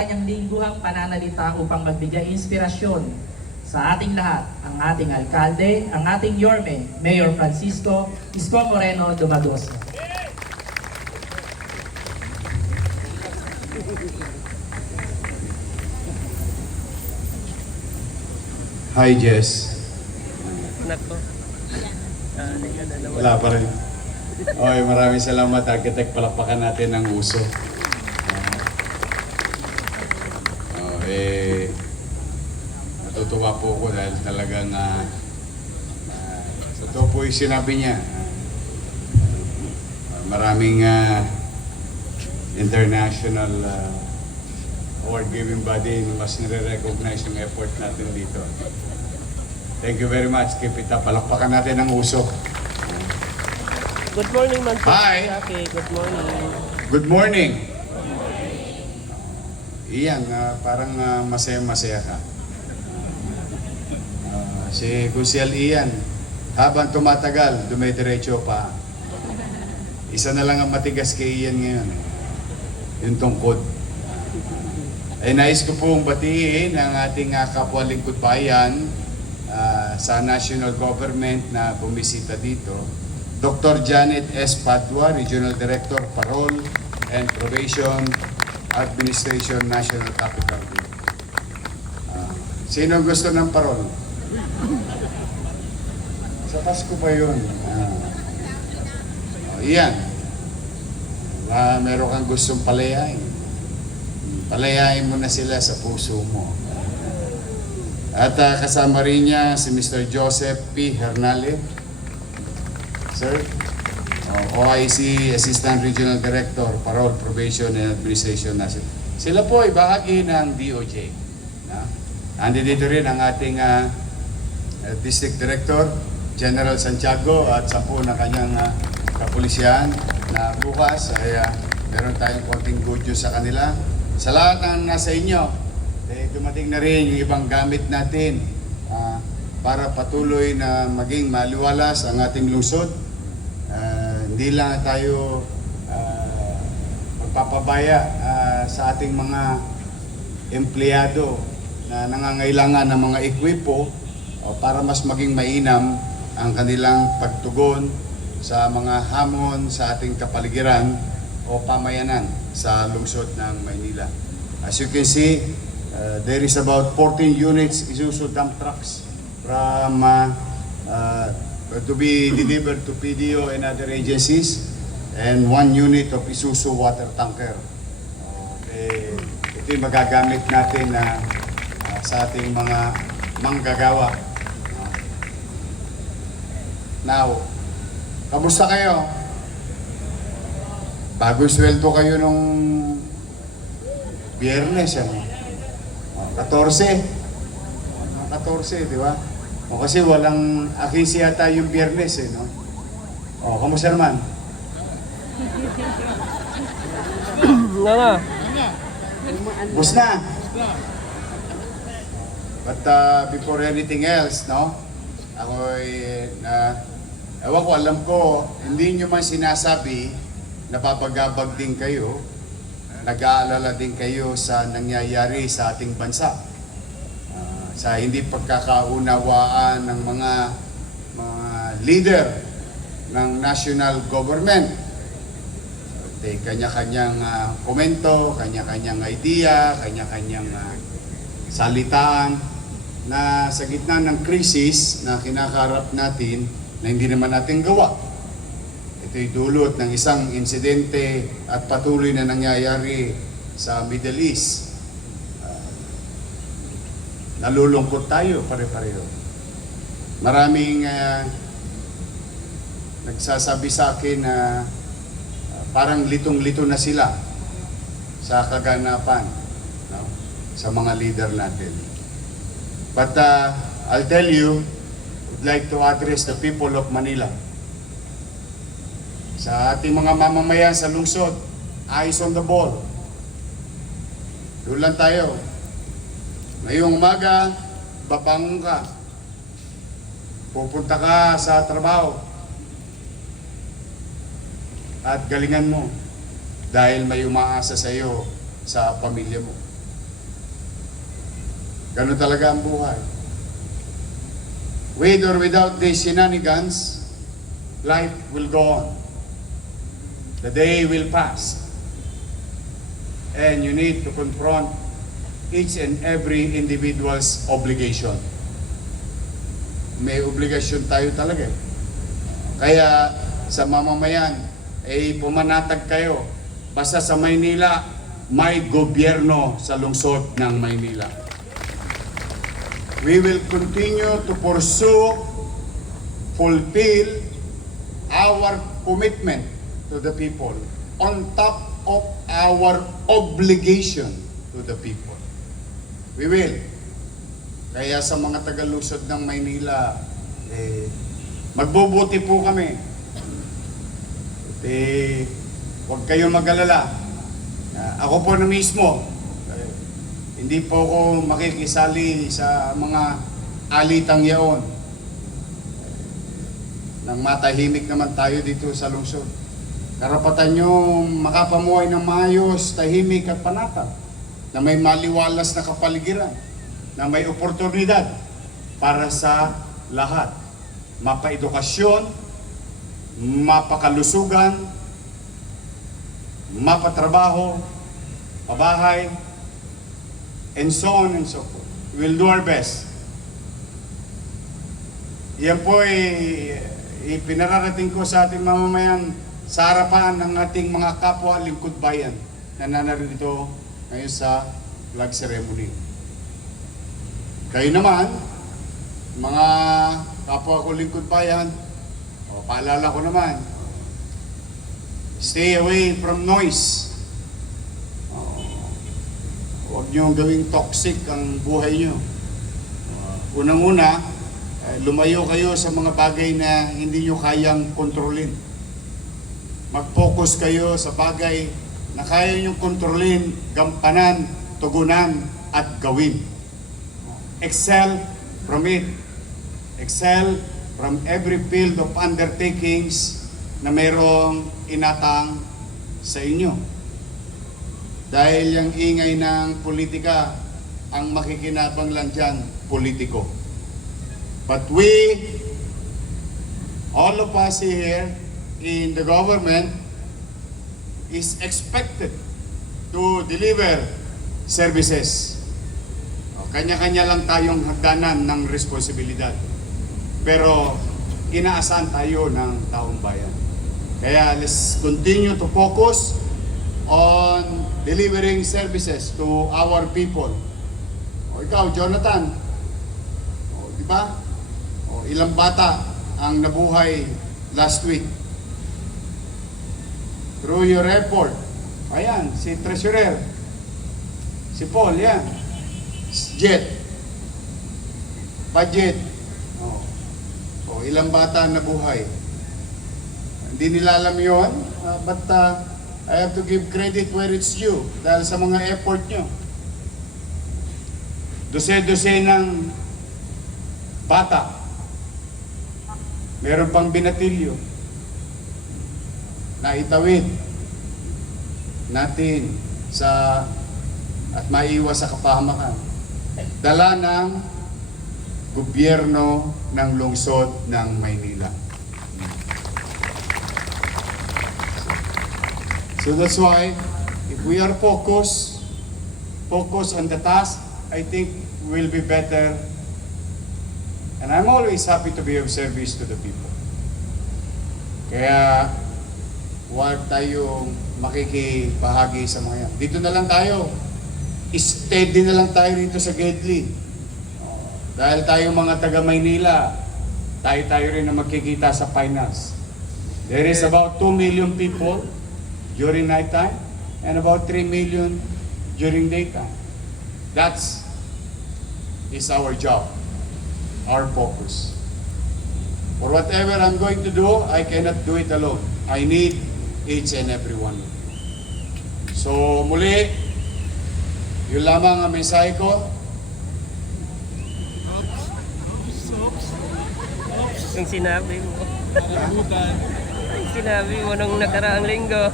kanyang lingguhang pananalita upang magbigay inspirasyon sa ating lahat, ang ating alkalde, ang ating Yorme, Mayor Francisco Isko Moreno Dumagoso. Hi, Jess. Wala pa rin. Okay, maraming salamat, Architect. Palakpakan natin ang uso. Natutuwa po ko dahil talagang totoo po yung sinabi niya. Maraming international award-giving body mas nire-recognize yung effort natin dito. Thank you very much. Keep it up. Palakpakan natin ang uso. Good morning, Ma'am. Hi. Okay, good morning. Good morning. Iyan, parang masaya-masaya ka. Si Kusial Ian, habang tumatagal, dumidiretso pa. Isa na lang ang matigas kay Ian ngayon. Yung tungkod. Ay nais ko pong batiin ang ating kapwa lingkod bayan sa national government na bumisita dito. Dr. Janet S. Padua, Regional Director, Parole and Probation Administration, National Capital Group. Sino gusto ng parole? Sa Pasko pa yun. Iyan. Meron kang gustong palayain. Palayain mo na sila sa puso mo. At kasama rin niya si Mr. Joseph P. Hernale. Sir, OIC Assistant Regional Director, Parole, Probation and Administration National. Sila po ay bahagi ng DOJ. Nandito rin ang ating District Director, General Santiago, at 10 na kanyang kapulisyan na bukas ay meron tayong konting good news sa kanila. Sa lahat ng nasa inyo, dumating na rin yung ibang gamit natin para patuloy na maging maliwalas ang ating lungsod. Hindi lang tayo magpapabaya sa ating mga empleyado na nangangailangan ng mga ekwipo para mas maging mainam ang kanilang pagtugon sa mga hamon sa ating kapaligiran o pamayanan sa lungsod ng Maynila. As you can see, there is about 14 units Isuzu dump trucks from to be delivered to PDO and other agencies, and 1 unit of Isuzu water tanker. Ito yung magagamit natin sa ating mga manggagawa. Now, kamusta kayo? Bagong sweldo kayo nung Biyernes, 14. 14, di ba? O kasi walang akisi yata yung Biyernes, no? O, kamusta naman? Nga. Bus na. But before anything else, no? Ewan ko, alam ko, hindi nyo man sinasabi, napapagabag din kayo, nag-aalala din kayo sa nangyayari sa ating bansa. Sa hindi pagkakaunawaan ng mga leader ng national government. Kanya-kanyang komento, kanya-kanyang idea, kanya-kanyang salitaan na sa gitna ng krisis na kinakaharap natin na hindi naman natin gawa. Ito'y dulot ng isang insidente at patuloy na nangyayari sa Middle East. Nalulungkot tayo pare-pareho. Maraming nagsasabi sa akin na parang litong-lito na sila sa kaganapan, no? Sa mga leader natin. But I'll tell you, I'd like to address the people of Manila. Sa ating mga mamamayan sa lungsod, eyes on the ball. Doon lang tayo. Ngayong umaga, babangon ka. Pupunta ka sa trabaho. At galingan mo. Dahil may umaasa sa iyo sa pamilya mo. Ganun talaga ang buhay. With or without these shenanigans, life will go on. The day will pass. And you need to confront each and every individual's obligation. May obligasyon tayo talaga eh. Kaya sa mamamayan, pumanatag kayo. Basta sa Maynila, may gobyerno sa lungsod ng Maynila. We will continue to pursue, fulfill our commitment to the people on top of our obligation to the people. We will. Kaya sa mga taga-lungsod ng Maynila, magbubuti po kami. Huwag kayong mag-alala. Ako po na mismo, hindi po ako makikisali sa mga alitang yaon. Nang matahimik naman tayo dito sa lungsod. Karapatan nyo makapamuhay ng maayos, tahimik at panatag, na may maliwalas na kapaligiran, na may oportunidad para sa lahat. Mapa-edukasyon, mapakalusugan, mapatrabaho, pabahay, and so on and so forth. We'll do our best. Yan po ipinararating ko sa ating mamamayan sa harapan ng ating mga kapwa lingkod bayan na nanarito ngayon sa flag ceremony. Kayo naman, mga kapwa ko lingkod bayan, paalala ko naman, stay away from noise. Huwag nyo gawing toxic ang buhay nyo. Unang-una, lumayo kayo sa mga bagay na hindi nyo kayang kontrolin. Mag-focus kayo sa bagay na kaya nyo kontrolin, gampanan, tugunan, at gawin. Excel from it. Excel from every field of undertakings na mayroong inatang sa inyo. Dahil yung ingay ng politika, ang makikinabang lang dyan, politiko. But we, all of us here in the government, is expected to deliver services. Kanya-kanya lang tayong hagdanan ng responsibilidad. Pero inaasahan tayo ng taong bayan. Kaya let's continue to focus on delivering services to our people. Ikaw, Jonathan, di ba? Ilang bata ang nabuhay last week. Through your effort. Ayan, si Treasurer. Si Paul, yan. Jet. Budget. Ilang bata ang nabuhay. Hindi nila alam yun, but I have to give credit where it's due dahil sa mga effort nyo. Dose-dose ng bata. Meron pang binatilyo na itawid natin sa at maiwas sa kapahamakan. Dala ng gobyerno ng lungsod ng Maynila. So that's why, if we are focused on the task, I think we'll be better. And I'm always happy to be of service to the people. Kaya, huwag tayong makikibahagi sa mga yan. Dito na lang tayo. Steady na lang tayo dito sa Gedli. Dahil tayo mga taga Maynila, tayo rin na magkikita sa finals. There is about 2 million people during night time and about 3 million during daytime. That's is our job, our focus. For whatever I'm going to do, I cannot do it alone. I need each and every one. So muli, yun lamang ang mensahe ko. Yung sinabi mo. Yung sinabi mo nung nakaraang linggo.